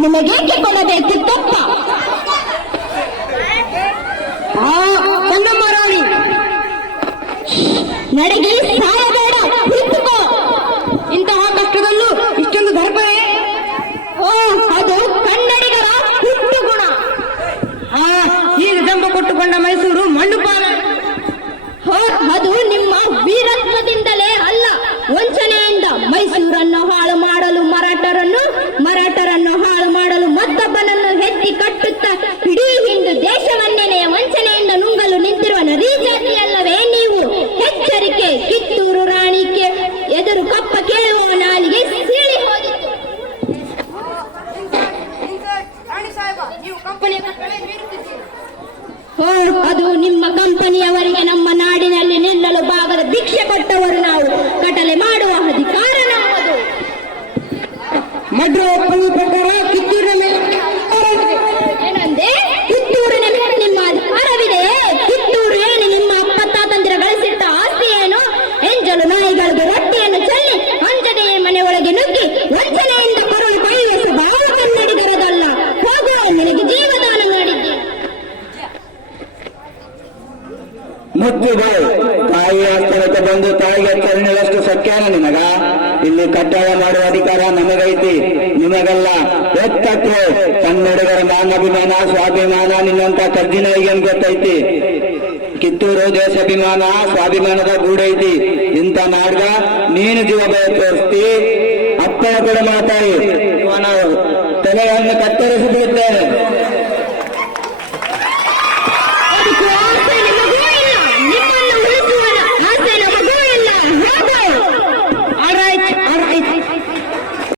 ನಿಮಗೇಕೆ ಕೊಡದೆ ತಪ್ಪ ಕನ್ನಮ್ಮ ನಡೆಗೆ ಸಾಯಬೇಡ ನಿಂತುಕೋ ಇಂತಹ ಕಷ್ಟದಲ್ಲೂ ಇಷ್ಟೊಂದು ಗರ್ಭವೇ? ಓ ಅದು ಕನ್ನಡಿಗರ ಹುಟ್ಟು ಗುಣ. ಆ ಈಗ ಜಂಬ ಕೊಟ್ಟುಕೊಂಡ ಮೈಸೂರು ಮಂಡುಪಾಲ. ಹೋ, ಅದು ನಿಮ್ಮ ವೀರತ್ವದಿಂದಲೇ ಅಲ್ಲ ವಂಚನೆಯಿಂದ ಮೈಸೂರನ್ನು ಹಾಳು ಮಾಡಲು ಮರಾಠರನ್ನು ಮರಾಠರನ್ನು ಹೋ, ಅದು ನಿಮ್ಮ ಕಂಪನಿಯವರಿಗೆ ನಮ್ಮ ನಾಡಿನಲ್ಲಿ ನಿಲ್ಲಲು ಭಾಗದ ಭಿಕ್ಷೆ ಕೊಟ್ಟವರು ನಾವು. ಕಟಲೆ ಮಾಡುವ ಅಧಿಕಾರ ನಾವು ಮಡ್ರ ಮುತ್ತಿದೆ ತಾಯಿಯ ಸ್ಥಳಕ್ಕೆ ಬಂದು ತಾಯಿಗೆ ಚರಣೆಯಷ್ಟು ಸತ್ಯಾನ ನಿನಗ? ಇಲ್ಲಿ ಕಡ್ಡಾಯ ಮಾಡುವ ಅಧಿಕಾರ ನಮಗೈತಿ. ನಿಮಗಲ್ಲ. ಎತ್ತಕ್ಕೆ ಕನ್ನಡಿಗರ ಮಾನಾಭಿಮಾನ, ಸ್ವಾಭಿಮಾನ ನಿನ್ನಂತ ಕಜ್ಜಿನರಿಗೇನ್ ಗೊತ್ತೈತಿ. ಕಿತ್ತೂರು ದೇಶಾಭಿಮಾನ, ಸ್ವಾಭಿಮಾನದ ಗೂಡೈತಿ. ಇಂಥ ಮಾರ್ಗ ನೀನು ಜೀವ ತೋರಿಸ್ತಿ ಅಪ್ಪನ ಕೂಡ